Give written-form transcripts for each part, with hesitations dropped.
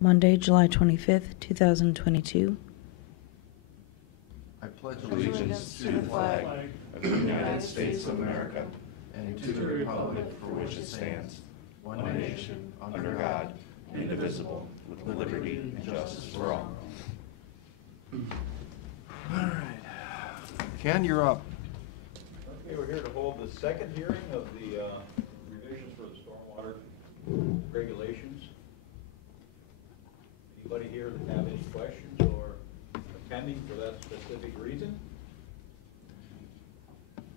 Monday, July 25th, 2022. I pledge allegiance to the flag of the United States of America and to the republic for which it stands, one nation, under God, indivisible, with liberty and justice for all. All right. Ken, you're up. Okay, we're here to hold the second hearing of the revisions for the stormwater regulations. Anybody here that have any questions or attending for that specific reason?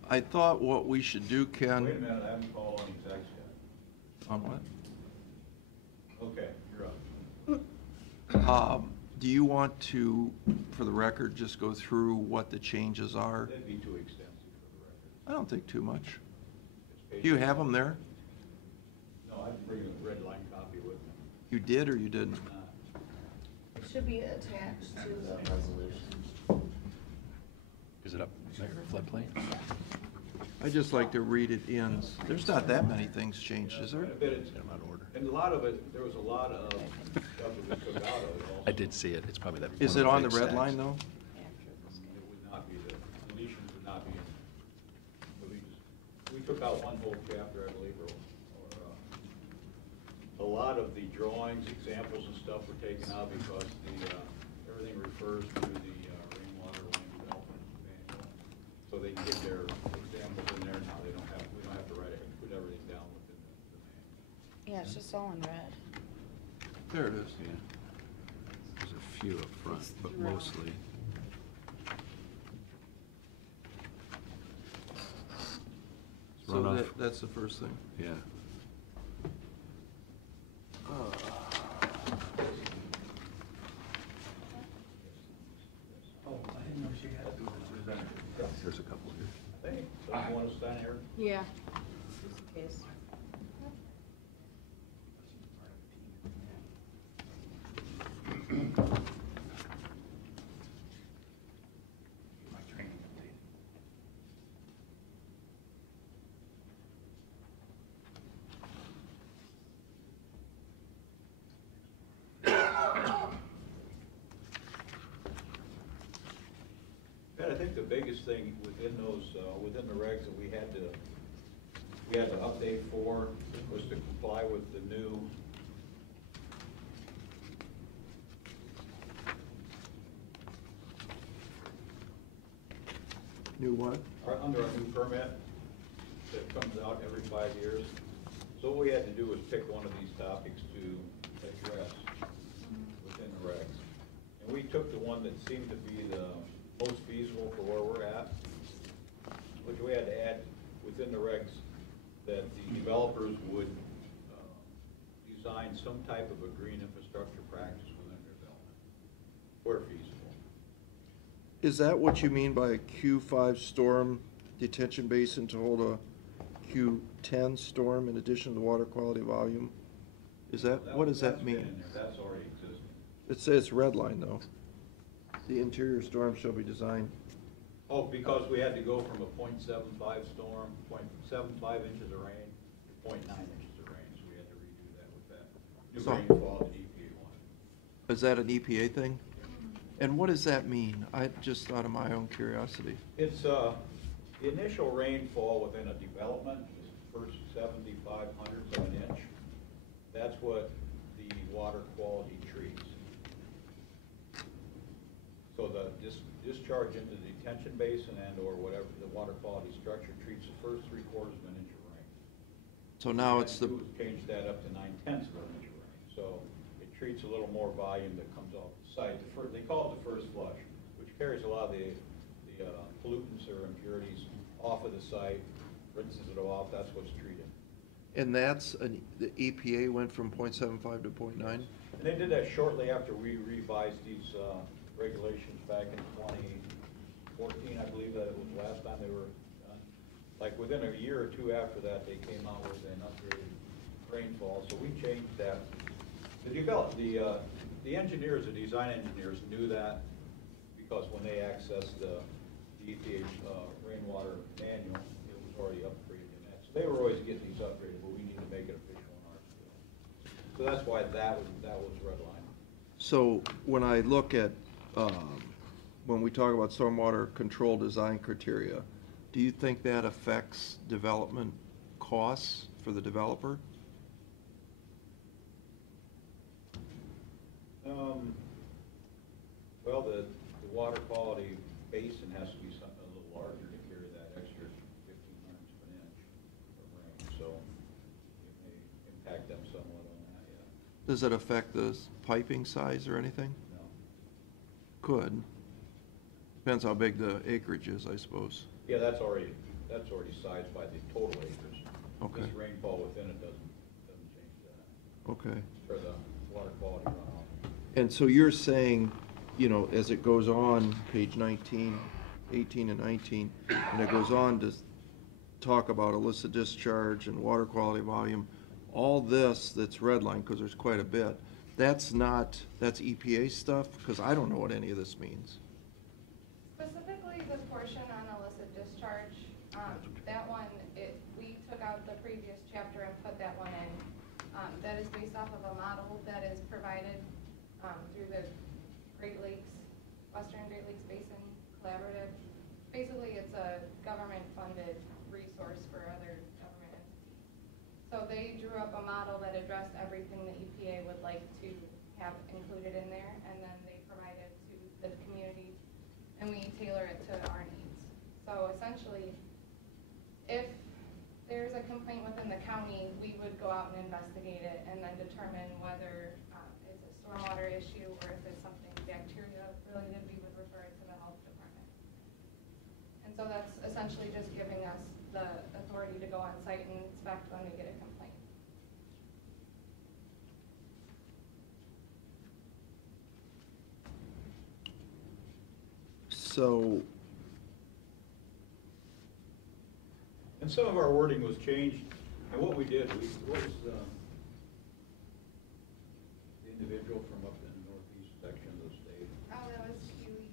I thought what we should do, Ken. Wait a minute, I haven't called on execs yet. On what? Okay, you're up. Do you want to, for the record, just go through what the changes are? That'd be too extensive for the record. I don't think too much. It's Do you have them there? No, I didn't bring a red line copy with me. You did or you didn't? It should be attached to the resolution. Is it up there, floodplain? I just like to read it in. There's not that many things changed, is there? Quite a bit, it's, I'm out of order. and a lot of it, there was a lot of stuff that we took out of it also. I did see it. It's probably that. Is one it of on the big red stacks. line though? It would not be, the deletions would not be in. We took out one whole chapter, I believe, or a lot of the drawings, examples and stuff were taken out because the, everything refers to the rainwater land development manual. So they can get their examples in there now. They don't have, we don't have to write it, put everything down within the manual. Yeah, it's just all in red. There it is. Yeah. There's a few up front, but mostly. So Runoff. that's the first thing. Yeah. There's a couple here. I think, so you want to stand here? Yeah. Just in case. And I think the biggest thing within those, within the regs that we had to update for was to comply with the new New what? under our new permit that comes out every 5 years. So what we had to do was pick one of these topics to address within the regs. And we took the one that seemed to be the most feasible for where we're at, which we had to add within the regs that the developers would design some type of a green infrastructure practice within their development, where feasible. Is that what you mean by a Q5 storm detention basin to hold a Q10 storm in addition to the water quality volume? Is that, what does that That's been mean? in there. That's already existing. It says red line though. The interior storm shall be designed. Oh, because we had to go from a .75 storm, .75 inches of rain, to .9 inches of rain, so we had to redo that with that new So- rainfall that EPA wanted. Is that an EPA thing? And what does that mean? I just thought of my own curiosity. It's, the initial rainfall within a development is the first 7/500 of an inch. That's what the water quality treats. So the discharge into the detention basin and or whatever, the water quality structure treats the first 3/4 of an inch of rain. So now it's the, What we do is change that up to 9/10 of an inch of rain. So it treats a little more volume that comes off the site. They call it the first flush, which carries a lot of the pollutants or impurities off of the site, rinses it off, that's what's treated. and that's, the EPA went from .75 to .9? And they did that shortly after we revised these regulations back in 2014, I believe that it was the last time they were done. Like within a year or two after that, they came out with an upgraded rainfall, so we changed that. The engineers, the design engineers knew that because when they accessed the EPA rainwater manual, it was already upgraded in that. So they were always getting these upgraded, but we need to make it official in ours too. So that's why that was redlined. So when I look at, when we talk about stormwater control design criteria, do you think that affects development costs for the developer? Well, the water quality basin has to be something a little larger to carry that extra 1,500 of an inch of rain, so it may impact them somewhat on that, yeah. Does it affect the piping size or anything? No. Could. Depends how big the acreage is, I suppose. Yeah, that's already sized by the total acres. Okay. This rainfall within it doesn't change that, Okay. for the water quality runoff. And so you're saying, you know, as it goes on, page 19, 18 and 19, and it goes on to talk about illicit discharge and water quality volume, all this that's redlined, because there's quite a bit, that's EPA stuff? Because I don't know what any of this means. Specifically, the portion on illicit discharge, that one, we took out the previous chapter and put that one in. That is based off of a model that is provided through the Great Lakes, Western Great Lakes Basin Collaborative. Basically, it's a government-funded resource for other government entities. So they drew up a model that addressed everything the EPA would like to have included in there, and then they provide it to the community, and we tailor it to our needs. So essentially, if there's a complaint within the county, we would go out and investigate it and then determine whether it's a stormwater issue or if it's something bacteria related, we would refer it to the health department. And so that's essentially just giving us the authority to go on site and inspect when we get a complaint. So, And some of our wording was changed, and what we did, what was the individual from up in the northeast section of the state? Oh, that was Huey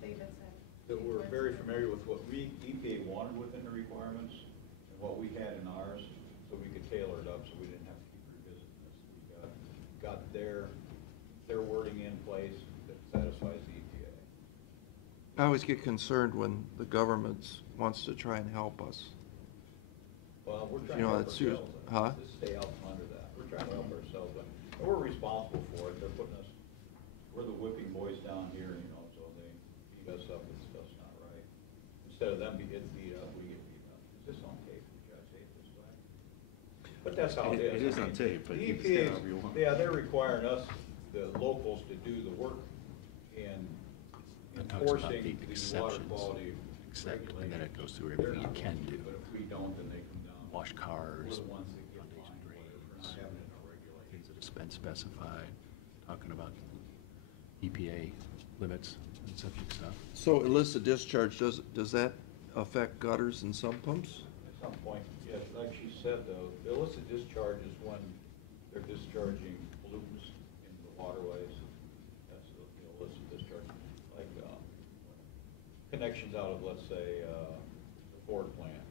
Davidson. That we're very familiar with what EPA wanted within the requirements and what we had in ours, so we could tailor it up so we didn't have to keep revisiting this. We got their wording in place that satisfies the EPA. I always get concerned when the government wants to try and help us. Well, we're trying You know, to help that's usually- ourselves. huh? Just stay out from under that. We're trying to help ourselves, and we're responsible for it. They're putting us, we're the whipping boys down here, you know, so they beat us up if stuff's not right. Instead of them getting beat up, we get beat up. Is this on tape? Did you guys tape this way? But that's how it is. It is I on mean, tape, but the you can say EPA 's- however you want. Yeah, they're requiring us, the locals, to do the work in It talks about enforcing the the water exceptions, quality except, and then it goes through They're everything you not can supposed to, do. but if we don't, then they come down. Wash cars, We're the ones that get foundation fined, whatever, for drains, not having it in our regulations. things that have been specified, talking about EPA limits and subject stuff. So illicit discharge, does that affect gutters and sump pumps? At some point, yes, like she said, though, the illicit discharge is when they're discharging pollutants into the waterways. That's the illicit discharge, like connections out of, let's say, the Ford plant.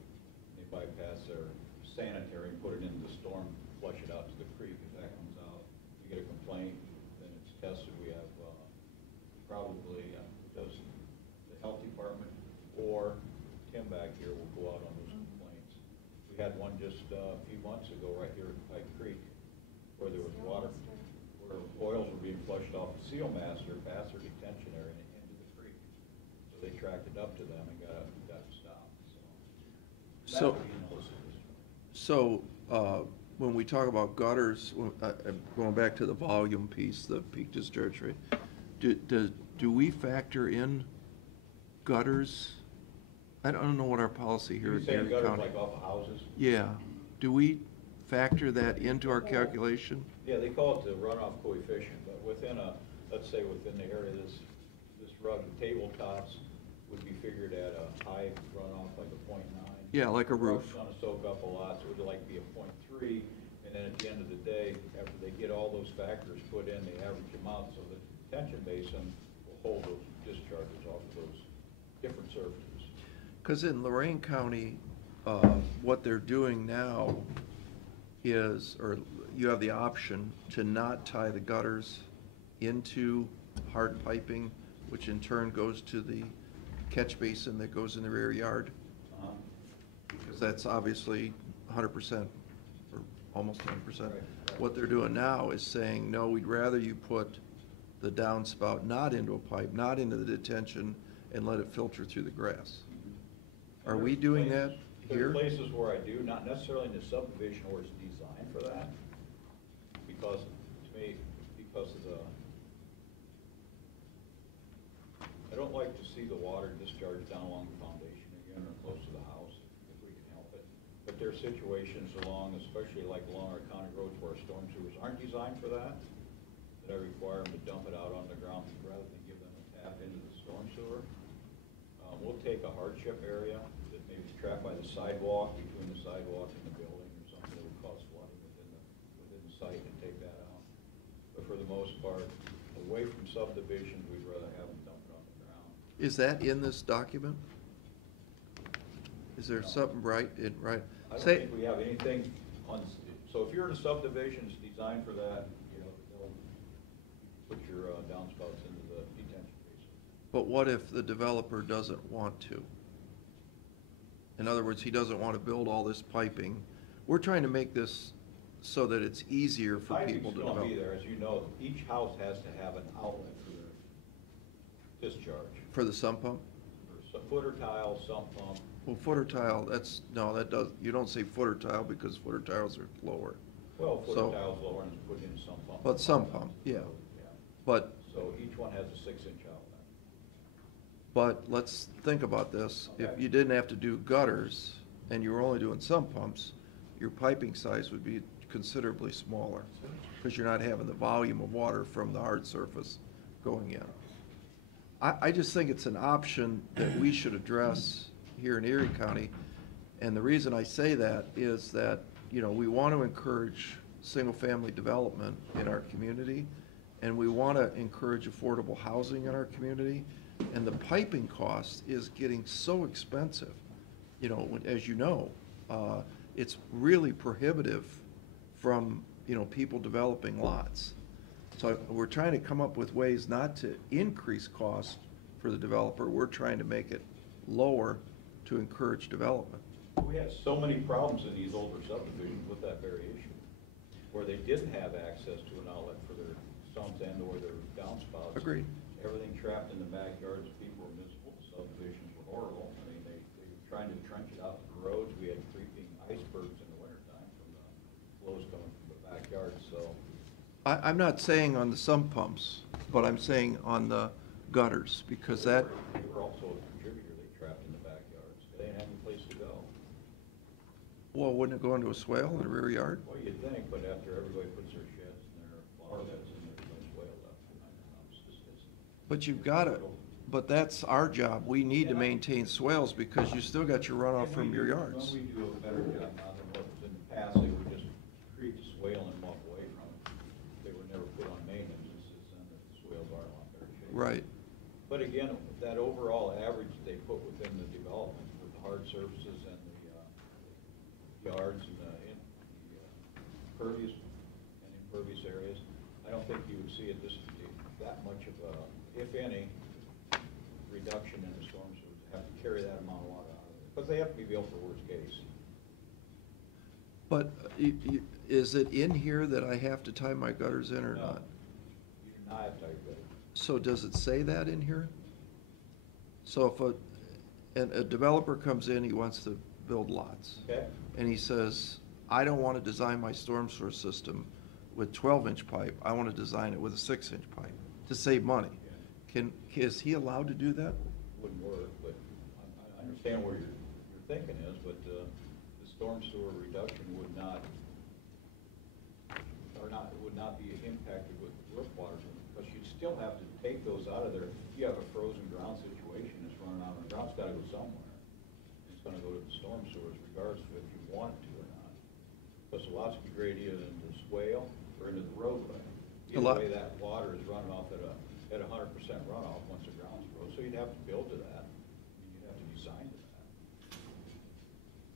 They bypass their sanitary and put it into the storm, flush it out to the creek. If that comes out, you get a complaint, then it's tested. We have probably, does the health department or Tim back here will go out on those complaints. We had one just a few months ago right here at Pike Creek where there was water, where oils were being flushed off the seal master past their detention area and into the creek. So they tracked it up to them and got it stopped, so. So- That would be an illicit discharge. So, when we talk about gutters, going back to the volume piece, the peak discharge rate, do we factor in gutters? I don't know what our policy here You at saying Erie gutters County. like off of houses? Yeah, do we factor that into our calculation? Yeah, they call it the runoff coefficient, but within let's say within the area, this rug, the tabletops would be figured at a high runoff, like a 0.9. Yeah, like a roof. Rug's gonna soak up a lot, so it would like be a 0.3, and then at the end of the day, after they get all those factors put in, they average them out, so the detention basin will hold those discharges off of those different surfaces. Because in Lorain County, what they're doing now is, or you have the option to not tie the gutters into hard piping, which in turn goes to the catch basin that goes in the rear yard? Uh-huh. Because that's obviously 100%, or almost 100%. Right. What they're doing now is saying, no, we'd rather you put the downspout not into a pipe, not into the detention, and let it filter through the grass. Are we doing that here? There are places where I do, not necessarily in the subdivision where it's designed for that, because, to me, because of the, I don't like to see the water discharge down along the foundation again, or close to the house, if we can help it. But there are situations along, especially like along our county roads where our storm sewers aren't designed for that, that I require them to dump it out on the ground rather than give them a tap into the storm sewer. We'll take a hardship area that maybe is trapped by the sidewalk, between the sidewalk and the building or something that would cause flooding within the site, and take that out. But for the most part, away from subdivisions, we'd rather have them dump it on the ground. Is that in this document? Is there No. something right? I don't think we have anything on, so if you're in a subdivision that's designed for that, you know, they'll put your downspouts into the detention basin. But what if the developer doesn't want to? In other words, he doesn't want to build all this piping. We're trying to make this so that it's easier for people to Piping's gonna be develop. there, as you know, each house has to have an outlet for their discharge. For the sump pump? For footer tile, sump pump. Well, footer tile, that's, no, that does, you don't say footer tile because footer tiles are lower. Well, So- footer tile's lower and it's put in sump pump. But sump pump, yeah. But, So each one has a 6-inch outlet. but let's think about this. If Okay. you didn't have to do gutters and you were only doing sump pumps, your piping size would be considerably smaller because you're not having the volume of water from the hard surface going in. I just think it's an option that we should address here in Erie County. And the reason I say that is that, you know, we want to encourage single-family development in our community, and we want to encourage affordable housing in our community. And the piping cost is getting so expensive, you know, as you know, it's really prohibitive from, you know, people developing lots. So we're trying to come up with ways not to increase cost for the developer. We're trying to make it lower to encourage development. We had so many problems in these older subdivisions with that very issue, where they didn't have access to an outlet for their sumps and or their downspouts. Agreed. Everything trapped in the backyards, people were miserable, the subdivisions were horrible. I mean, they were trying to trench it out to the roads. We had creeping icebergs in the wintertime from the flows coming from the backyard, so. I'm not saying on the sump pumps, but I'm saying on the gutters, because that, They were also a contributor, they trapped in the backyards. They didn't have any place to go. well, wouldn't it go into a swale in the rear yard? Well, you'd think, but after everybody puts their sheds and their flower beds in, there's no swale left behind the house. But you've got to, but that's our job. We need to maintain swales because you still got your runoff from your yards. We do a better job now than what was in the past. They would just create the swale and walk away from it. They were never put on maintenance, and the swales are in a lot better shape. Right. But again, that overall average they put within the development with the hard surfaces and the yards and the pervious and impervious areas, I don't think you would see that much of a, if any, reduction in the storms would have to carry that amount of water out of it. Because they have to be built for worst case. But is it in here that I have to tie my gutters in or No. not? You do not have to, So does it say that in here? So if a developer comes in, he wants to build lots. okay? And he says, I don't want to design my storm sewer system with 12-inch pipe. I want to design it with a 6-inch pipe to save money. Is he allowed to do that? Wouldn't work, but I understand where your thinking is, but the storm sewer reduction would not be impacted with roof water, because you'd still have to take those out of there. If you have a frozen ground situation that's running out of the ground, it's gotta go somewhere. It's gonna go to the storm sewers regardless of if you want it to or not. Because the lots would be great either into the swale or into the roadway. Either way, that water is running off at 100% runoff once the ground's frozen, so you'd have to build to that. You'd have to design to that.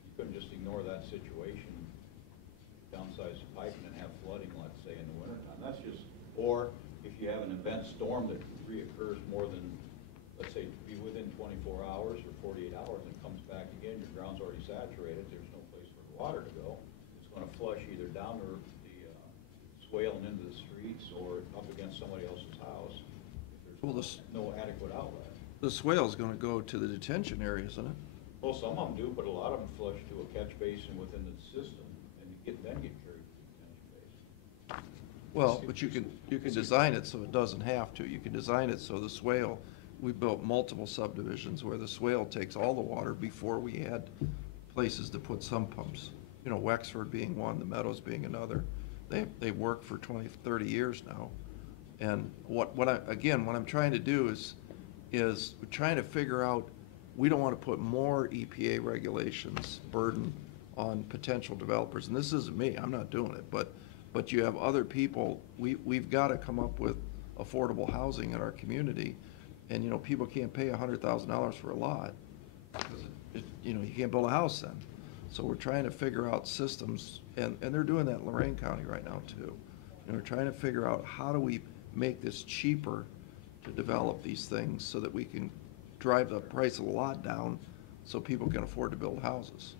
You couldn't just ignore that situation, downsize the piping and have flooding, let's say, in the wintertime. That's just, or if you you have an event storm that reoccurs more than, let's say, be within 24 hours or 48 hours and comes back again, your ground's already saturated, there's no place for the water to go. It's going to flush either down the swale and into the streets or up against somebody else's house if there's no adequate outlet. The swale's gonna go to the detention area, isn't it? Well, some of them do, but a lot of them flush to a catch basin within the system and then get carried to the detention basin. Well, but you can design it so it doesn't have to. You can design it so the swale, we built multiple subdivisions where the swale takes all the water before we had places to put sump pumps. You know, Wexford being one, the Meadows being another. They've worked for 20, 30 years now. And what I'm trying to do is we're trying to figure out, we don't want to put more EPA regulations burden on potential developers. And this isn't me, I'm not doing it, but you have other people. We've got to come up with affordable housing in our community. And, you know, people can't pay $100,000 for a lot because, you know, you can't build a house then. So we're trying to figure out systems, and they're doing that in Lorain County right now too. And we're trying to figure out how do we make this cheaper to develop these things so that we can drive the price of the lot down so people can afford to build houses.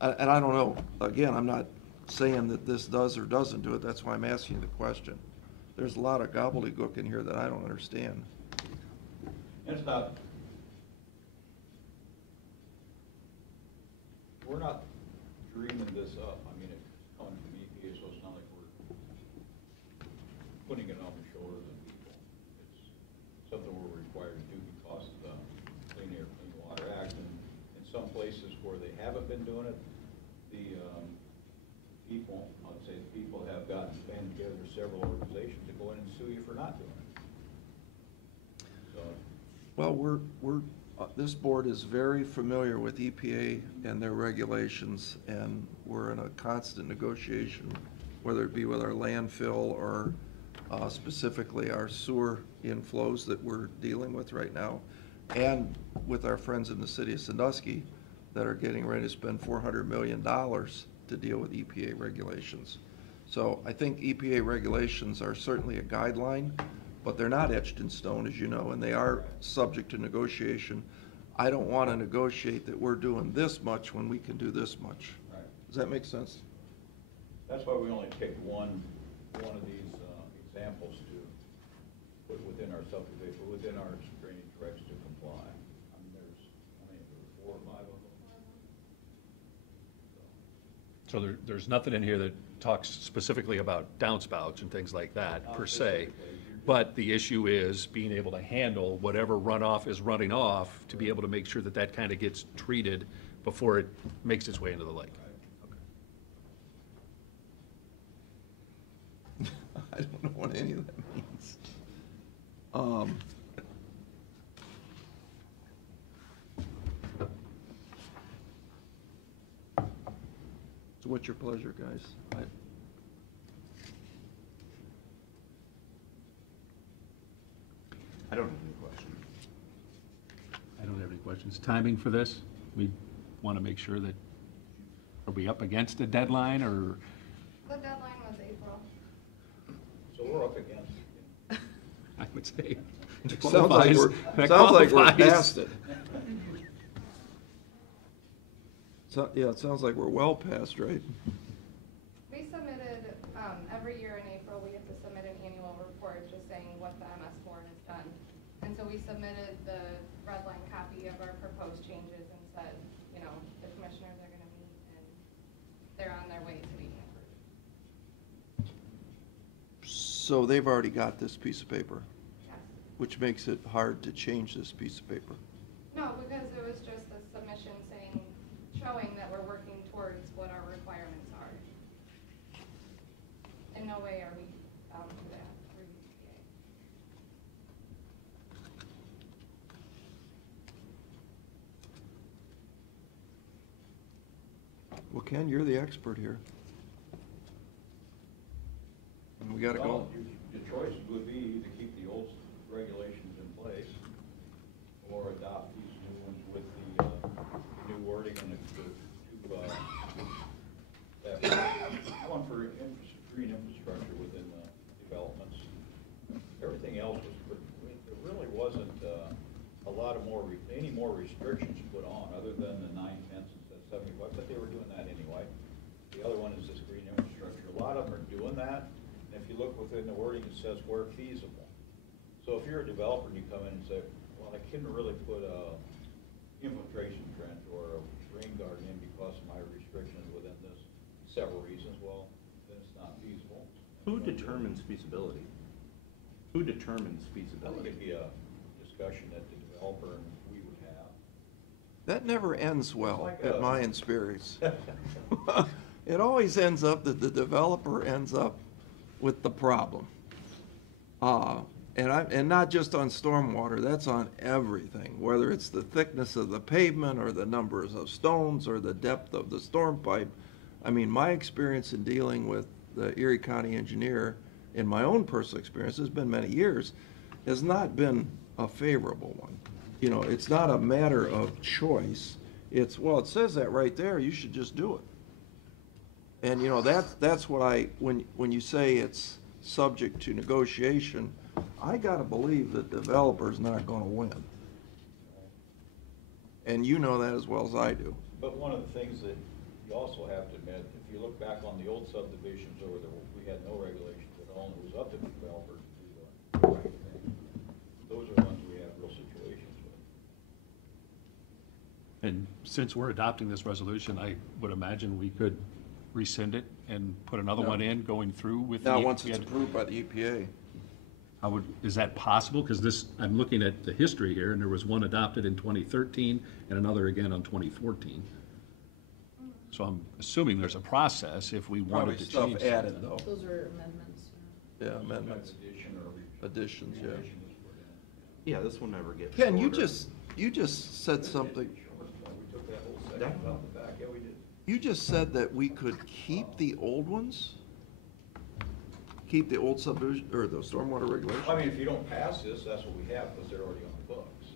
And I don't know, again, I'm not saying that this does or doesn't do it, that's why I'm asking the question. There's a lot of gobbledygook in here that I don't understand. It's not, we're not dreaming this up. I mean, it's coming from EPA, so it's not like we're putting it on the shoulders of people. It's something we're required to do because of the Clean Air, Clean Water Act. And in some places where they haven't been doing it, the people, I'd say the people have gotten band together several organizations to go in and sue you for not doing it. So, well, this board is very familiar with EPA and their regulations, and we're in a constant negotiation, whether it be with our landfill or specifically our sewer inflows that we're dealing with right now, and with our friends in the city of Sandusky that are getting ready to spend $400 million to deal with EPA regulations. So I think EPA regulations are certainly a guideline, but they're not etched in stone, as you know, and they are subject to negotiation. I don't want to negotiate that we're doing this much when we can do this much. right. Does that make sense? That's why we only picked one of these examples to put within our subdivision, within our drainage regs to comply. I mean, there's, how many, there were 4 or 5 of them? So there's nothing in here that talks specifically about downspouts and things like that, per se. But the issue is being able to handle whatever runoff is running off to be able to make sure that that kind of gets treated before it makes its way into the lake. I don't know what any of that means. So what's your pleasure, guys? I don't have any questions. I don't have any questions. Timing for this? We want to make sure that, are we up against a deadline or? The deadline was April. So we're up against it. I would say. Sounds like we're past it. So, yeah, it sounds like we're well past, right? We submitted, every year in April, we have to submit an annual report just saying what the MS board has done. And so we submitted the red line copy of our proposed changes and said, you know, the commissioners are gonna meet and they're on their way to being approved. So they've already got this piece of paper, Yes. which makes it hard to change this piece of paper. No, because it was just a submission saying, showing that we're working towards what our requirements are. In no way are we bound to that through EPA. Well, Ken, you're the expert here. And we gotta go. Well, your choice would be to keep the old regulations in place or adopt these new ones with the new wording and that one for green infrastructure within the developments. more restrictions put on, other than the 9/10 instead of 75, but they were doing that anyway. The other one is this green infrastructure. A lot of them are doing that, and if you look within the wording, it says where feasible. So if you're a developer and you come in and say, well, I couldn't really put a infiltration trench or a rain garden in because of my restrictions within this several reasons, well, then it's not feasible. Who determines feasibility? Who determines I think feasibility? it'd be a discussion that the developer and we would have. That never ends well It's like at a- my experience. It always ends up that the developer ends up with the problem. And not just on stormwater, that's on everything, whether it's the thickness of the pavement or the numbers of stones or the depth of the storm pipe. I mean, my experience in dealing with the Erie County engineer, in my own personal experience, has been many years, has not been a favorable one. You know, it's not a matter of choice. It's, well, it says that right there, you should just do it. And, you know, that's what when you say it's subject to negotiation, I gotta believe that the developer's not gonna win. And you know that as well as I do. But one of the things that you also have to admit, if you look back on the old subdivisions over there, we had no regulations at all, and it was up to the developer to do the right thing. Those are the ones we have real situations with. And since we're adopting this resolution, I would imagine we could rescind it and put another No. one in going through with the. Now, once it's approved by the EPA. Is that possible? Because this, I'm looking at the history here, and there was one adopted in 2013 and another again on 2014. So I'm assuming there's a process if we Probably wanted to stuff change added, something. though. Those are amendments. Yeah, amendments, Addition or additions, yeah. revision is put in. Yeah, this will never get Ken, shorter. you just said something, We took that whole section out the back, yeah, we did. you just said that we could keep the old ones? Keep the old subdivision, or the stormwater regulations? I mean, if you don't pass this, that's what we have, because they're already on the books.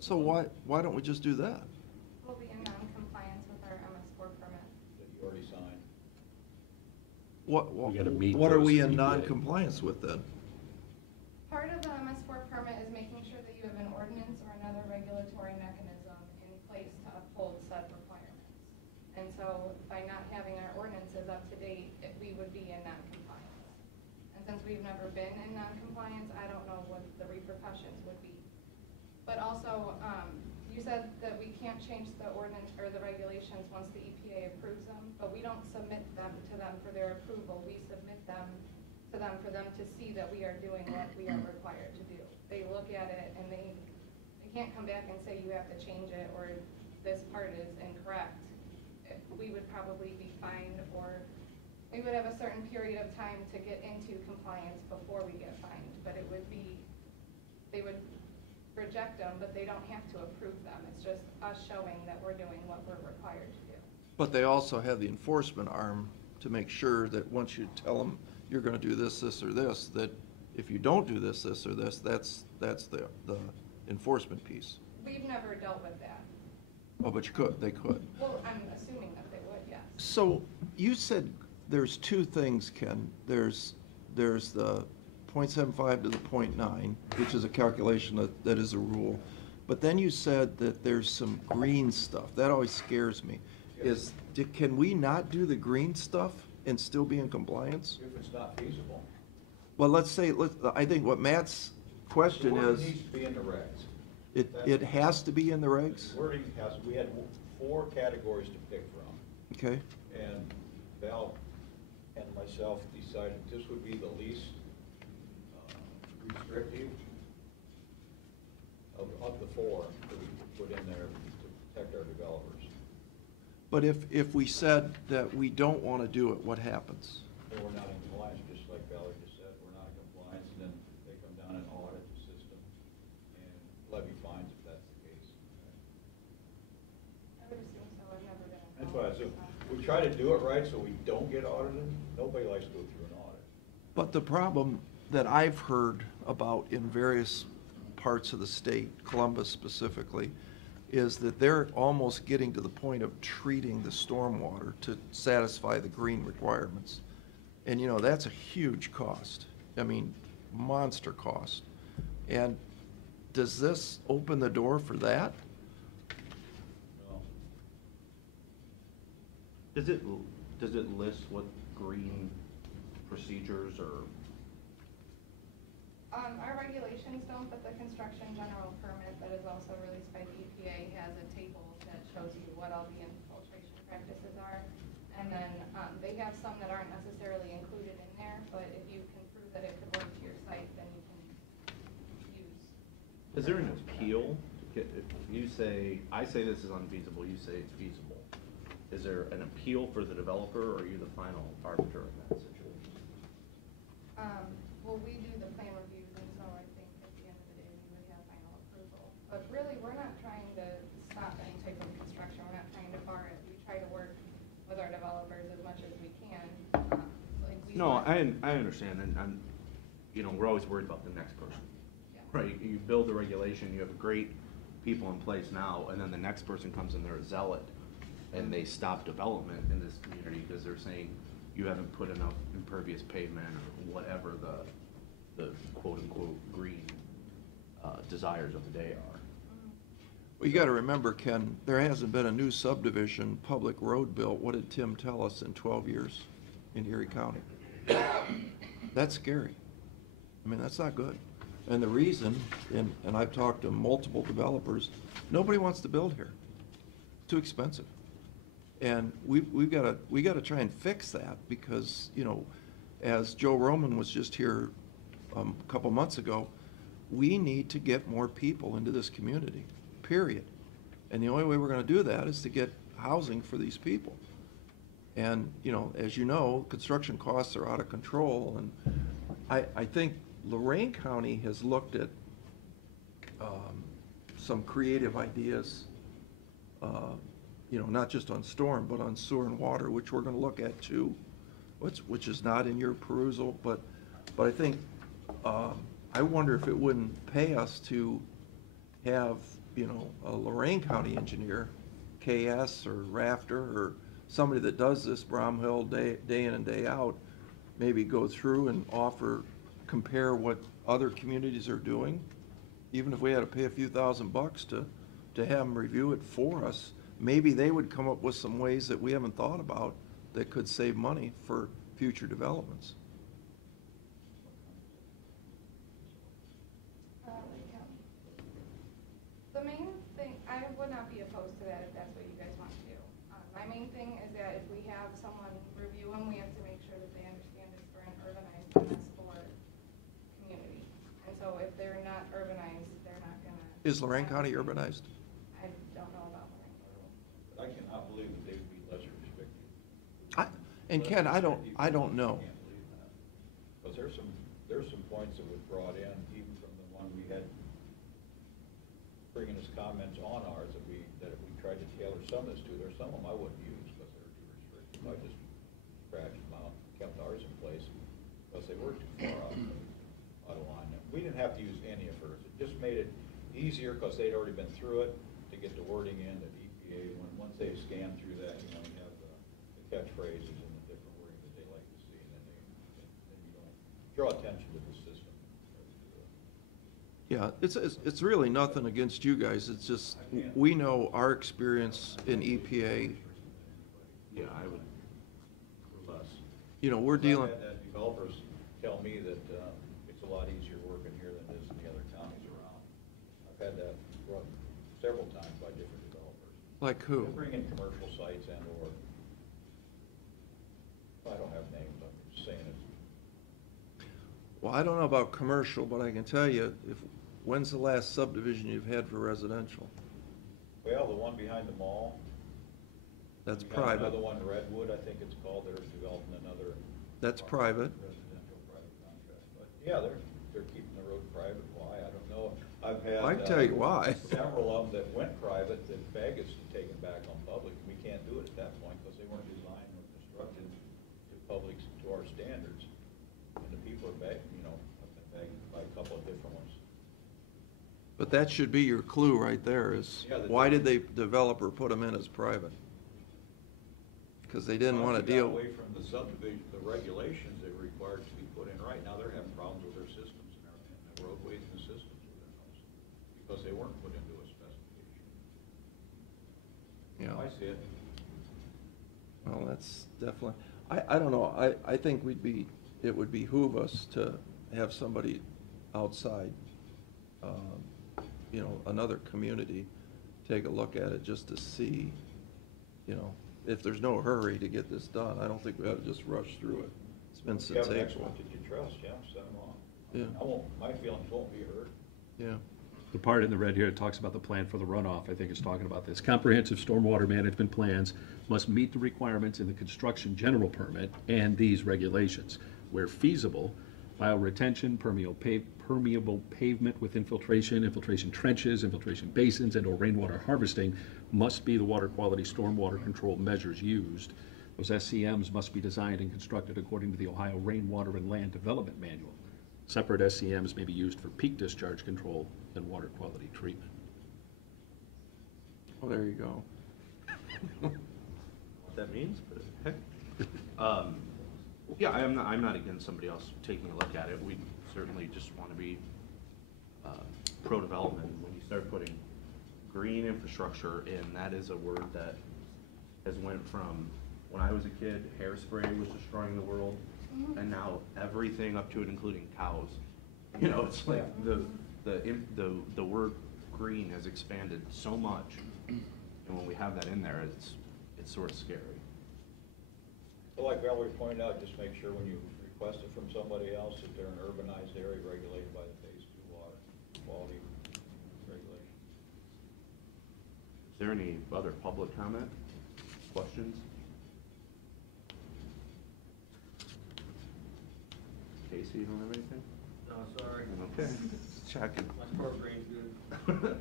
So why don't we just do that? We'll be in non-compliance with our MS4 permit. That you already signed. We gotta meet What are those we in EPA. non-compliance with then? Part of the MS4 permit is making sure that you have an ordinance or another regulatory mechanism in place to uphold said requirements. And so by not having our ordinances up to date, we would be in non-compliance. And since we've never been in non-compliance, I don't know what the repercussions would be. But also, you said that we can't change the ordinance or the regulations once the EPA approves them, but we don't submit them to them for their approval. We submit them to them for them to see that we are doing what we are required to do. They look at it and they can't come back and say you have to change it or this part is incorrect. We would probably be fined, or we would have a certain period of time to get into compliance before we get fined, but it would be, they would reject them, but they don't have to approve them. It's just us showing that we're doing what we're required to do. But they also have the enforcement arm to make sure that once you tell them you're gonna do this, this, or this, that if you don't do this, this, or this, that's the enforcement piece. We've never dealt with that. Oh, but they could. Well, I'm assuming that they would, yes. So you said there's two things, Ken. There's the 0.75 to the 0.9, which is a calculation that is a rule. But then you said that there's some green stuff. That always scares me. Can we not do the green stuff and still be in compliance? If it's not feasible. Well, I think what Matt's question The wording is, needs to be in the regs. it has to be in the regs? Wording has, we had 4 categories to pick from, Okay, and Val and myself decided this would be the least restrictive of the 4 that we could put in there to protect our developers. but if we said that we don't want to do it, what happens? And we're not in compliance, just like Valerie just said, we're not in compliance, and then they come down and audit the system and levy fines if that's the case. I would assume so. I've never been. That's what I assume. We try to do it right so we don't get audited. Nobody likes to go through an audit. But the problem that I've heard about in various parts of the state, Columbus specifically, is that they're almost getting to the point of treating the stormwater to satisfy the green requirements. And, you know, that's a huge cost. I mean, monster cost. And does this open the door for that? No. Does it list what green procedures or? Our regulations don't, but the construction general permit that is also released by the EPA has a table that shows you what all the infiltration practices are. And then, they have some that aren't necessarily included in there, but if you can prove that it could work to your site, then you can use. Is there an appeal? If you say, I say this is unfeasible, you say it's feasible. Is there an appeal for the developer, or are you the final arbiter in that situation? Well, we do the plan reviews, and so I think at the end of the day, we would have final approval. But really, we're not trying to stop any type of construction. We're not trying to bar it. We try to work with our developers as much as we can. No, I understand, and we're always worried about the next person. Yeah. Right, you build the regulation, you have great people in place now, and then the next person comes in, they're a zealot, and they stop development in this community because they're saying you haven't put enough impervious pavement or whatever the quote-unquote green desires of the day are. Well, you gotta remember, Ken, there hasn't been a new subdivision, public road built, what did Tim tell us, in 12 years in Erie County? That's scary. I mean, that's not good. And the reason, and I've talked to multiple developers, nobody wants to build here. Too expensive. And we've gotta try and fix that because, as Joe Roman was just here a couple months ago, we need to get more people into this community, period. And the only way we're gonna do that is to get housing for these people. And, as you know, construction costs are out of control, and I think Lorain County has looked at some creative ideas, not just on storm, but on sewer and water, which we're gonna look at too, which is not in your perusal, but I think, I wonder if it wouldn't pay us to have, a Lorain County engineer, KS or Rafter, or somebody that does this Bromhill day in and day out, maybe go through and compare what other communities are doing, even if we had to pay a few $1,000s to have them review it for us. Maybe they would come up with some ways that we haven't thought about that could save money for future developments. Yeah. The main thing, I would not be opposed to that if that's what you guys want to do. My main thing is that if we have someone review them, we have to make sure that they understand it's for an urbanized MS for community. And so if they're not urbanized, they're not gonna. Is Lorain County urbanized? I don't know about Lorain County. I cannot believe that they would be lesser restricted. And Ken, I don't know. I can't believe that. Because there's some points that were brought in, even from the one we had bringing us comments on ours, that we tried to tailor some of this to. There's some of them I wouldn't use because they were too restrictive. I just scratched them out, kept ours in place, because they were too far out of line. We didn't have to use any of hers. It just made it easier because they'd already been through it to get the wording in that EPA, once they scan through that, you have the catchphrases and the different wording that they like to see, and then you don't draw attention to the system. Yeah, it's really nothing against you guys. It's just, we know our experience in EPA, Yeah, I would, less. we're dealing. I've had developers tell me that it's a lot easier working here than it is in the other counties around. I've had that run several times by different developers. Like who? They bring in commercial sites and/or, I don't have names, I'm just saying it. Well, I don't know about commercial, but I can tell you, when's the last subdivision you've had for residential? Well, the one behind the mall. That's We have private. Another one, Redwood, I think it's called, they're developing another. That's private. Residential private contract, but yeah, they're keeping the road private. Why? I don't know. I've had. I can tell you why. Several of them that went private that Vegas has taken back on public. We can't do it at that point because they weren't designed or constructed to publics, to our standards. And the people are back, have been begged by a couple of different ones. But that should be your clue right there is, Yeah, why did the developer put them in as private? Because they didn't want to Once we got deal. away from the subdivision, the regulations they were required to be put in right now, they're having problems with their systems and the roadways and the systems within those. because they weren't put into a specification. Yeah. I see it. Well, that's definitely, I don't know, I think it would behoove us to have somebody outside, another community, take a look at it just to see, if there's no hurry to get this done, I don't think we ought to just rush through it. It's been You have an sensational. expert that you trust, yeah, send them on. Yeah. My feelings won't be hurt. Yeah, The part in the red here, it talks about the plan for the runoff, I think it's talking about this. Comprehensive stormwater management plans must meet the requirements in the construction general permit and these regulations. Where feasible, bioretention, permeable pavement with infiltration, infiltration trenches, infiltration basins, and/or rainwater harvesting must be the water quality stormwater control measures used. Those SCMs must be designed and constructed according to the Ohio Rainwater and Land Development Manual. Separate SCMs may be used for peak discharge control and water quality treatment. well, there you go. What that means, but heck. Yeah, I'm not against somebody else taking a look at it. We certainly just want to be pro-development. When you start putting green infrastructure in, that is a word that has went from, when I was a kid, hairspray was destroying the world, and now everything up to and including cows. It's like the word green has expanded so much, and when we have that in there, it's sort of scary. But like Valerie pointed out, just make sure when you request it from somebody else that they're an urbanized area regulated by the Phase 2 water quality regulation. Is there any other public comment, questions? Casey, you don't have anything? No, sorry. Okay, checking. My sports brain's good.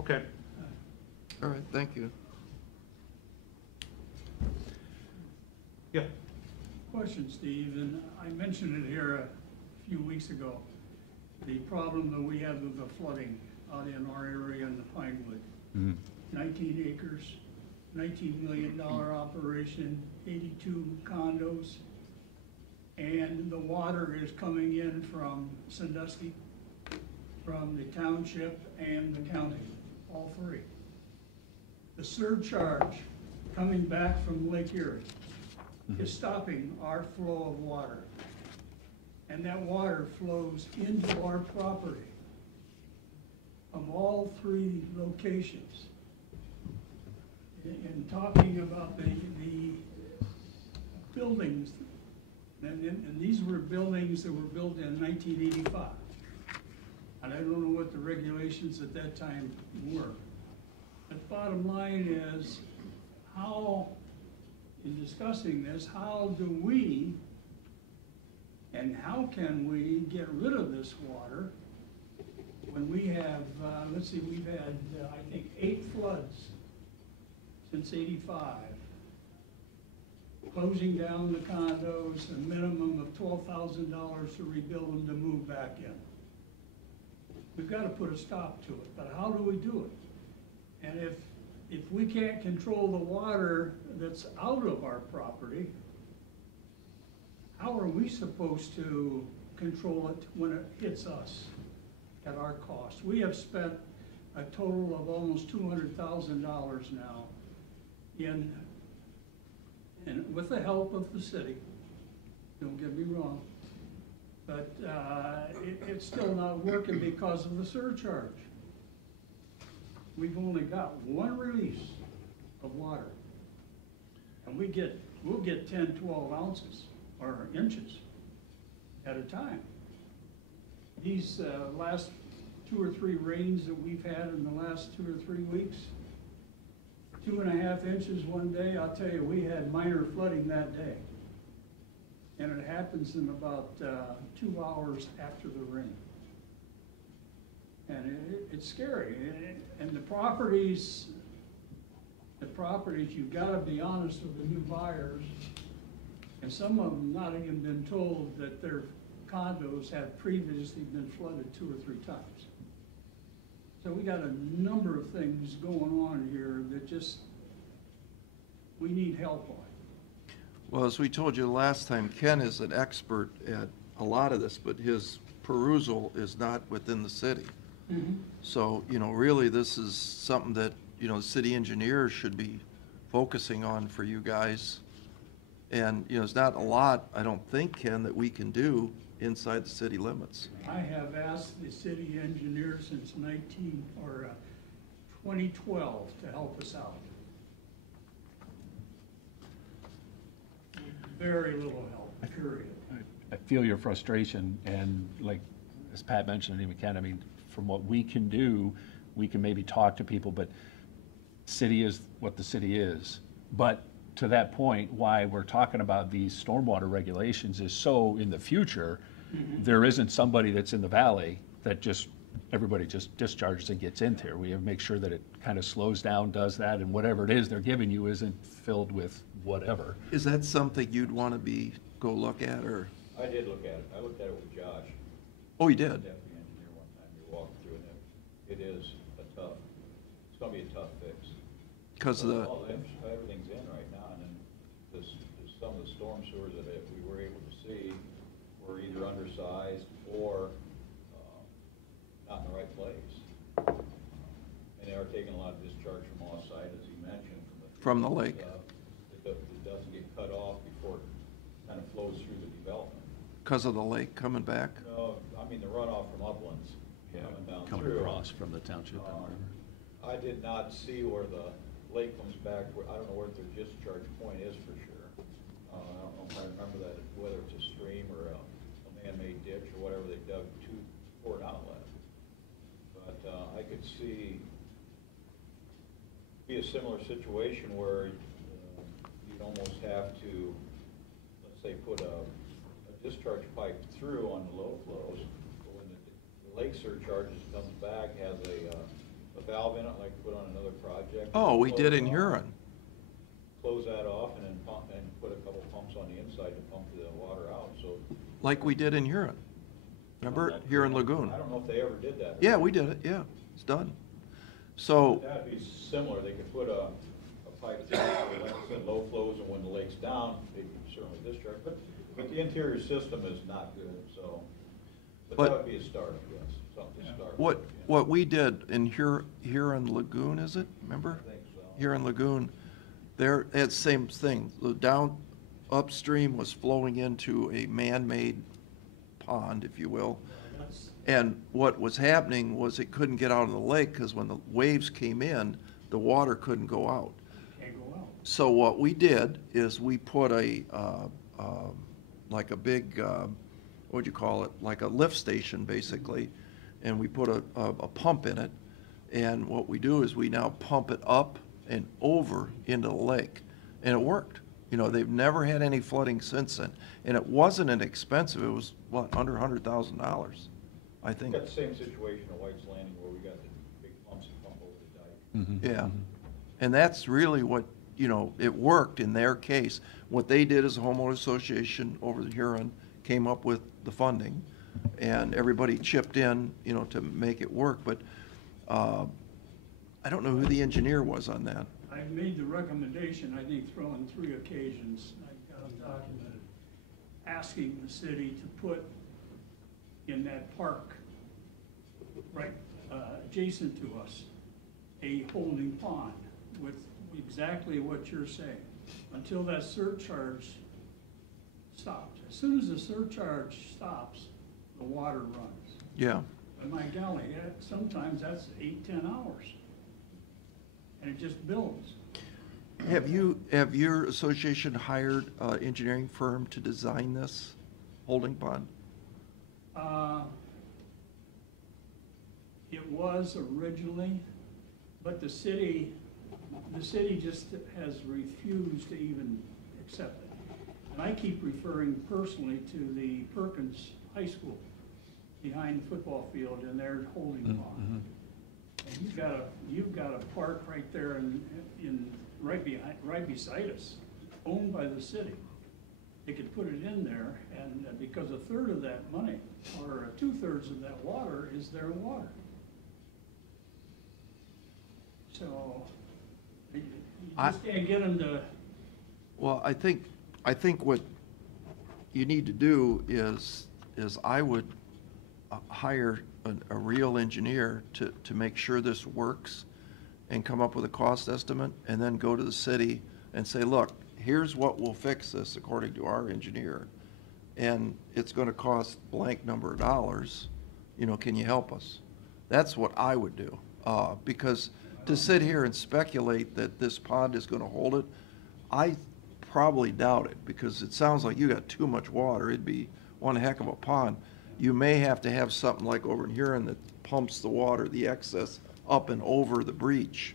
Okay. All right, thank you. Yeah. Question, Steve, and I mentioned it here a few weeks ago, the problem that we have with the flooding out in our area in the Pinewood. 19 acres, $19 million operation, 82 condos, and the water is coming in from Sandusky, from the township and the county, all three. The surcharge coming back from Lake Erie is stopping our flow of water. And that water flows into our property from all three locations. In talking about the buildings, and these were buildings that were built in 1985. And I don't know what the regulations at that time were. But bottom line is, how, in discussing this, how do we and how can we get rid of this water when we have, let's see, we've had, I think, 8 floods since '85, closing down the condos, a minimum of $12,000 to rebuild them to move back in. We've got to put a stop to it, but how do we do it? And if we can't control the water that's out of our property, how are we supposed to control it when it hits us at our cost? We have spent a total of almost $200,000 now and with the help of the city, don't get me wrong, but it's still not working because of the surcharge. We've only got one release of water, and we'll get 10, 12 ounces or inches at a time. These last 2 or 3 rains that we've had in the last 2 or 3 weeks, 2.5 inches one day, I'll tell you, we had minor flooding that day. And it happens in about 2 hours after the rain. And it's scary. And the properties, you've got to be honest with the new buyers. And some of them not even been told that their condos had previously been flooded 2 or 3 times. So we got a number of things going on here that just, we need help on. Well, as we told you last time, Ken is an expert at a lot of this, but his perusal is not within the city. So, you know, really, this is something that, you know, the city engineer should be focusing on for you guys. And, you know, there's not a lot, I don't think, Ken, that we can do inside the city limits. I have asked the city engineer since 2012 to help us out. Very little help, period. I feel your frustration, and like, as Pat mentioned, and even Ken, I mean, from what we can do, we can maybe talk to people, but city is what the city is. But to that point, why we're talking about these stormwater regulations is so in the future, there isn't somebody that's in the valley that just, everybody just discharges and gets into here. We have to make sure that it kind of slows down, does that, and whatever it is they're giving you isn't filled with whatever. Is that something you'd want to go look at, or? I did look at it. I looked at it with Josh, Oh, you did? deputy engineer, one time. We walked through it. It is it's gonna be a tough fix. Because of the, Everything's in right now, and then some of the storm sewers that we were able to see were either undersized or not in the right place. And they are taking a lot of discharge from off-site, as you mentioned. From the lake. It doesn't get cut off before it kind of flows through the development. because of the lake coming back? No, I mean the runoff from uplands coming down Coming through. across from the township and whatever. I did not see where the lake comes back, I don't know where their discharge point is for sure. I don't know if I remember that, whether it's a stream or a man-made ditch or whatever they dug for an outlet. But I could see be a similar situation where you'd almost have to, let's say, put a discharge pipe through on the low flows. But when the lake surcharges comes back, has a valve in it, like put on another project. Oh, we did in Close it off, Huron. Close that off and then pump, and put a couple pumps on the inside to pump the water out, so. Like we did in Huron. Remember, Huron Lagoon? I don't know if they ever did that. Yeah, we did it, yeah, it's done. So, That'd be similar, they could put a pipe through, like I said, low flows, and when the lake's down, they can certainly discharge, but the interior system is not good, so. But But- that would be a start, yes, something to start. what, with, yeah. what we did in Huron Lagoon, is it, remember? I think so. Huron Lagoon, there, it's same thing, the down, upstream was flowing into a man-made pond, if you will. And what was happening was it couldn't get out of the lake, because when the waves came in, the water couldn't go out. Can't go out. So what we did is we put like a big, what'd you call it, like a lift station, basically, and we put a pump in it, and what we do is we now pump it up and over into the lake, and it worked. You know, they've never had any flooding since then, and it wasn't inexpensive, it was, what, under $100,000, I We think. got the same situation at White's Landing where we got the big pumps that pump over the dike. Yeah, and that's really what, you know, it worked in their case. What they did is a homeowner association over the Huron came up with the funding, and everybody chipped in, you know, to make it work, but I don't know who the engineer was on that. I made the recommendation, I think, on 3 occasions, I got them documented, asking the city to put in that park, right adjacent to us, a holding pond with exactly what you're saying, until that surcharge stops. As soon as the surcharge stops, the water runs. Yeah, And my golly, sometimes that's 8-10 hours. And it just builds. have your association hired an engineering firm to design this holding pond? It was originally, but the city just has refused to even accept it. And I keep referring personally to the Perkins High School behind the football field and their holding pond. And you've got a park right there right beside us, owned by the city. They could put it in there, and because 1/3 of that money, or 2/3 of that water is their water. So, you just can't get them to, Well, I think what you need to do is I would hire a real engineer to make sure this works and come up with a cost estimate, and then go to the city and say, look, here's what will fix this according to our engineer, and it's gonna cost blank number of dollars, can you help us? That's what I would do, because to sit here and speculate that this pond is gonna hold it, I probably doubt it, because it sounds like you got too much water. It'd be one heck of a pond. You may have to have something like over in Huron that pumps the water, the excess, up and over the breach,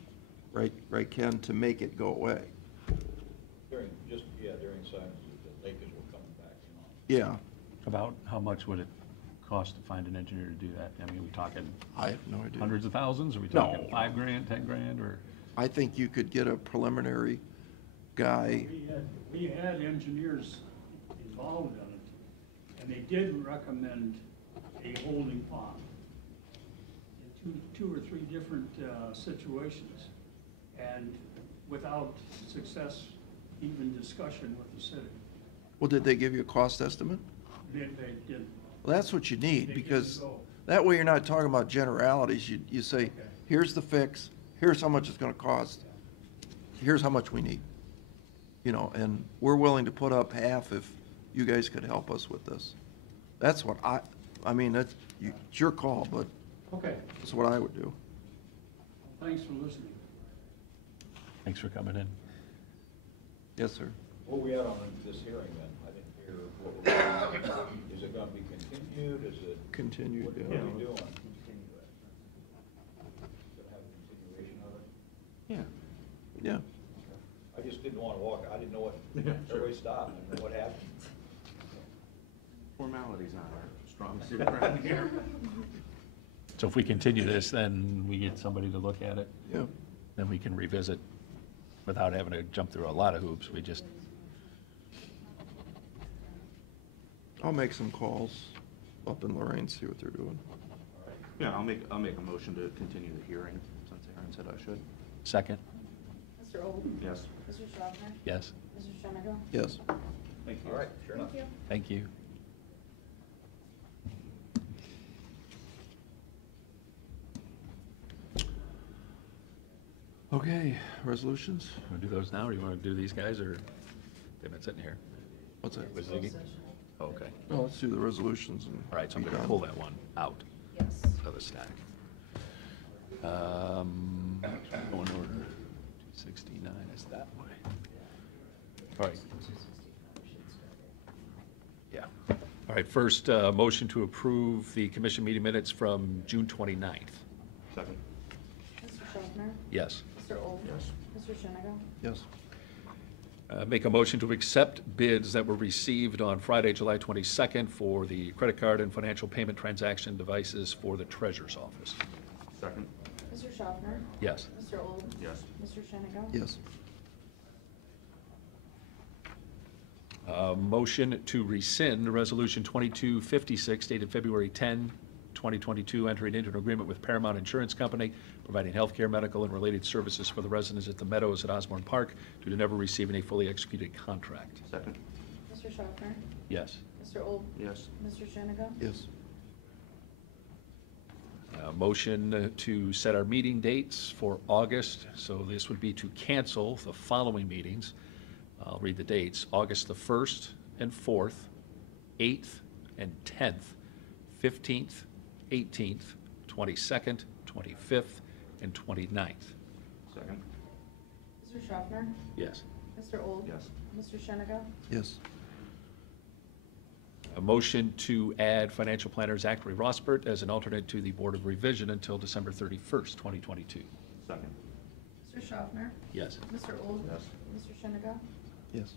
right, Ken, to make it go away. During signs, the lake is coming back, Yeah, About how much would it cost to find an engineer to do that? I mean, are we talking I have no idea. hundreds of thousands? Are we No. talking $5,000, $10,000, or? I think you could get a preliminary guy. We had engineers involved in it, and they did recommend a holding pond in two or three different situations, and without success, even discussion with the city. Well, did they give you a cost estimate? They did. Well, that's what you need, They because didn't go. that way you're not talking about generalities. You say, Okay. here's the fix, here's how much it's gonna cost, here's how much we need. And we're willing to put up half if you guys could help us with this. That's what I mean, it's your call, but Okay, that's what I would do. thanks for listening. Thanks for coming in. Yes, sir. What we had on this hearing then? I didn't hear what we're doing. Is it gonna be continued? Is it? Continued, What yeah. are we doing? Gonna have a continuation of it? Yeah. I just didn't wanna walk, I didn't know what, everybody stopped, I didn't know what happened. Formality's not our strong suit around here. So if we continue this, then we get somebody to look at it, Yeah. then we can revisit without having to jump through a lot of hoops. We just, I'll make some calls up in Lorraine, see what they're doing. Yeah, I'll make a motion to continue the hearing, since Aaron said I should. second, Mr. Old? Yes. Mr. Schaffner? yes, Mr. Sheniger? Yes. Thank you. All right, sure enough. Thank you. thank you. Okay, resolutions? Want to do those now, or you want to do these guys, or they've been sitting here? What's that? Was Ziggy? Oh, okay. No, let's do the resolutions and. All right, so I'm be going to done. pull that one out Yes. of the stack. Going order, 269 is that way. All right. Yeah. All right, first, motion to approve the commission meeting minutes from June 29th. Second. Mr. Schaffner? Yes. Mr. Old? Yes. Mr. Sheniger? Yes. Make a motion to accept bids that were received on Friday, July 22nd for the credit card and financial payment transaction devices for the treasurer's office. Second. Mr. Schaffner? Yes. Mr. Old? Yes. Mr. Sheniger? Yes. Motion to rescind Resolution 2256 dated February 10, 2022, entering into an agreement with Paramount Insurance Company, providing healthcare, medical, and related services for the residents at the Meadows at Osborne Park due to never receiving a fully executed contract. Second. Mr. Schaffner? Yes. Mr. Old? Yes. Mr. Sheniger? Yes. Motion to set our meeting dates for August, so this would be to cancel the following meetings. I'll read the dates: August the 1st and 4th, 8th and 10th, 15th, 18th, 22nd, 25th, and 29th. Second. Mr. Schaffner? Yes. Mr. Old? Yes. Mr. Sheniger? Yes. A motion to add financial planner Zachary Rosbert as an alternate to the Board of Revision until December 31st, 2022. Second. Mr. Schaffner? Yes. Mr. Old? Yes. Mr. Sheniger? Yes.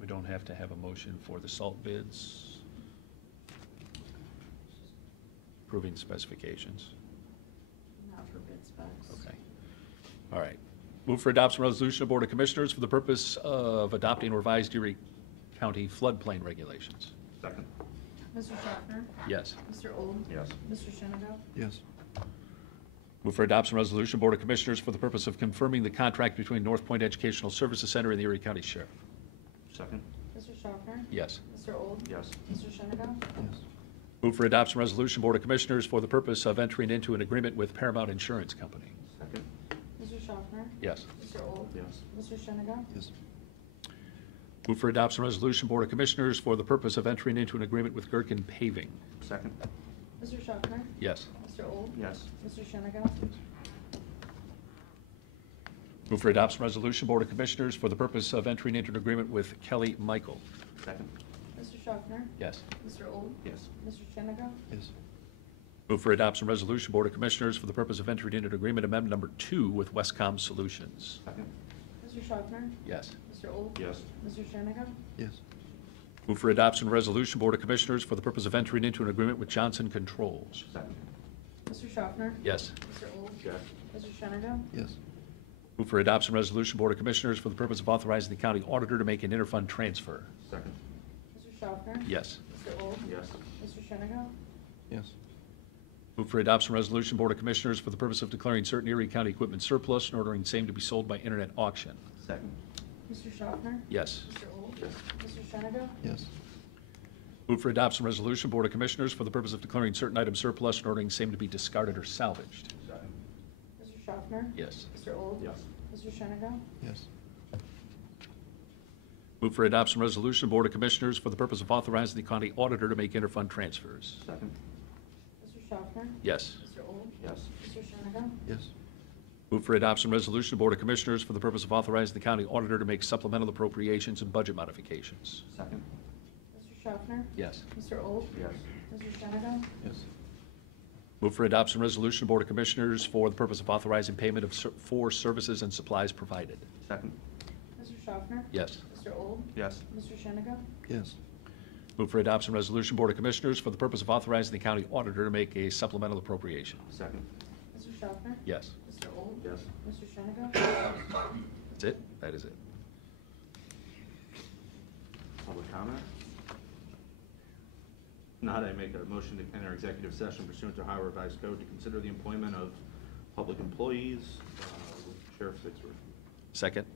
We don't have to have a motion for the salt bids. Approving specifications. Not for bid specs. Okay. All right. Move for adoption resolution of Board of Commissioners for the purpose of adopting revised Erie County floodplain regulations. Second. Mr. Schaffner? Yes. Mr. Old? Yes. Mr. Sheniger? Yes. Move for adoption resolution, Board of Commissioners, for the purpose of confirming the contract between North Point Educational Services Center and the Erie County Sheriff. Second. Mr. Schaffner? Yes. Mr. Old? Yes. Mr. Shenneck? Yes. Move for adoption resolution, Board of Commissioners, for the purpose of entering into an agreement with Paramount Insurance Company. Second. Mr. Schaffner? Yes. Mr. Old? Yes. Mr. Shenneck? Yes. Move for adoption resolution, Board of Commissioners, for the purpose of entering into an agreement with Gherkin Paving. Second. Mr. Schaffner? Yes. Mr. Old? Yes. Mr. Shenneck? Move for adoption resolution, Board of Commissioners, for the purpose of entering into an agreement with Kelly Michael. Second. Mr. Schaffner? Yes. Mr. Old? Yes. Mr. Shenneck? Yes. Move for adoption resolution, Board of Commissioners, for the purpose of entering into an agreement amendment number 2 with Westcom Solutions. Second. Mr. Schaffner? Yes. Mr. Old? Yes. Mr. Shenneck? Yes. Move for adoption resolution, Board of Commissioners, for the purpose of entering into an agreement with Johnson Controls. Second. Mr. Schaffner? Yes. Mr. Old? Yes. Mr. Shenneck? Yes. Move for adoption resolution, Board of Commissioners, for the purpose of authorizing the county auditor to make an interfund transfer. Second. Mr. Schaffner? Yes. Mr. Old? Yes. Mr. Shenneck? Yes. Move for adoption resolution, Board of Commissioners, for the purpose of declaring certain Erie County equipment surplus and ordering same to be sold by internet auction. Second. Mr. Schaffner? Yes. Mr. Old? Yes. Mr. Shenneck? Yes. Move for adoption resolution, Board of Commissioners, for the purpose of declaring certain items surplus and ordering same to be discarded or salvaged. Second. Mr. Schaffner? Yes. Mr. Old? Yes. Mr. Shenneck? Yes. Move for adoption resolution, Board of Commissioners, for the purpose of authorizing the county auditor to make interfund transfers. Second. Mr. Schaffner? Yes. Mr. Old? Yes. Mr. Shenneck? Yes. Move for adoption resolution, Board of Commissioners, for the purpose of authorizing the county auditor to make supplemental appropriations and budget modifications. Second. Mr. Schaffner? Yes. Mr. Old? Yes. Mr. Shenneck? Yes. Move for adoption resolution, Board of Commissioners, for the purpose of authorizing payment of for services and supplies provided. Second. Mr. Schaffner? Yes. Mr. Old? Yes. Mr. Shenneck? Yes. Move for adoption resolution, Board of Commissioners, for the purpose of authorizing the county auditor to make a supplemental appropriation. Second. Mr. Schaffner? Yes. Mr. Old? Yes. Mr. Shenneck? That's it? That is it. Public comment? Not, I make a motion to enter executive session pursuant to Ohio Revised Code to consider the employment of public employees with Sheriff Fitzroy. Second?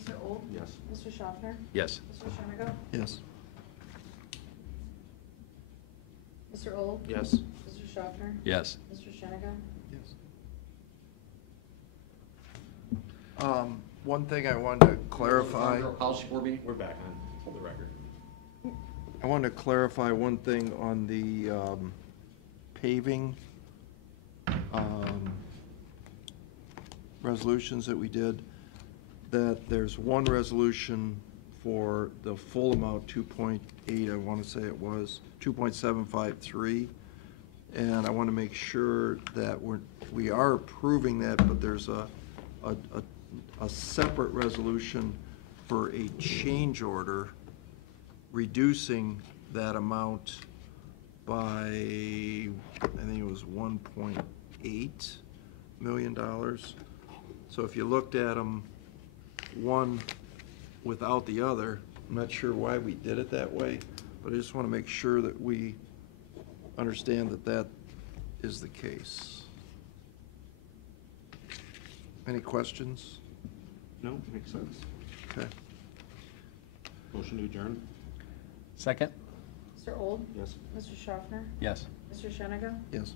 Mr. Old? Yes. Mr. Schaffner? Yes. Mr. Shenneck? Yes. Mr. Old? Yes. Mr. Schaffner? Yes. Mr. Shenneck? Yes. One thing I wanted to clarify. Policy board meeting, we're back on the record. I want to clarify one thing on the paving resolutions that we did, that there's one resolution for the full amount, 2.8, I want to say it was, 2.753, and I want to make sure that we are approving that, but there's a separate resolution for a change order reducing that amount by, I think it was $1.8 million. So if you looked at them, one without the other, I'm not sure why we did it that way, but I just want to make sure that we understand that that is the case. Any questions? No, makes sense. Okay. Motion to adjourn? Second? Mr. Old? Yes. Mr. Schaffner? Yes. Mr. Shenneck? Yes.